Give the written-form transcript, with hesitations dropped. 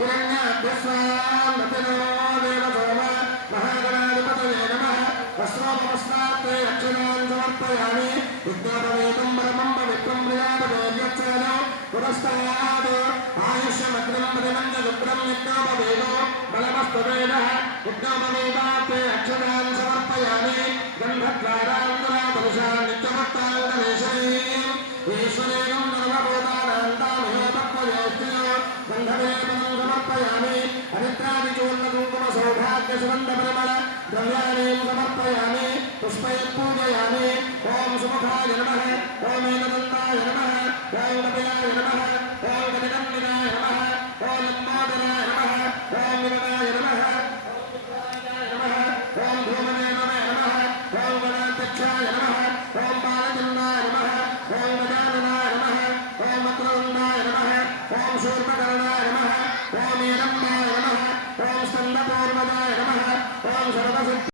हिरण्याभ्यस्वान्नतिनो देवसोम महागणाधिपतये नमः वस्त्रोपमस्मात्ते अक्षरान् समर्पयामि विद्यापवेदं परमं पवित्रं प्रियापदेव्यच्छेदो पुरस्तात् आयुष्यमग्रं प्रतिमञ्जगुग्रं यज्ञोपवेदो बलमस्तुवेदः यज्ञोपवेदात्ते अक्षरान् समर्पयामि गन्धद्वारान्तरापुरुषान् नित्यभक्ताङ्गलेशैः ईश्वरेयं सर्वभूतानान्तामहेपक्वयोस्तियो गन्धवेदं समर्पयामि हरिद्रादिचूर्णकुङ्कुमसौभाग्यसुगन्धपरिमळ द्रव्याणीं समर्पयामि पुष्पैः पूजयामि ॐ सुमुखाय नमः ॐ एकदन्ताय नमः ॐ कपिलाय नमः ॐ कपिकन्दिनाय नमः ॐ लम्बोदराय नमः ॐ विरदाय नमः ॐ धूमदेवाय नमः ॐ गणाध्यक्षाय नमः ॐ बालचन्द्राय नमः ॐ गजाननाय नमः ॐ मकरन्दाय नमः ॐ शूर्पकर्णाय नमः ॐ नीलम्बाय नमः ॐ स्कन्दपूर्वजाय नमः ॐ सर्वसिद्धि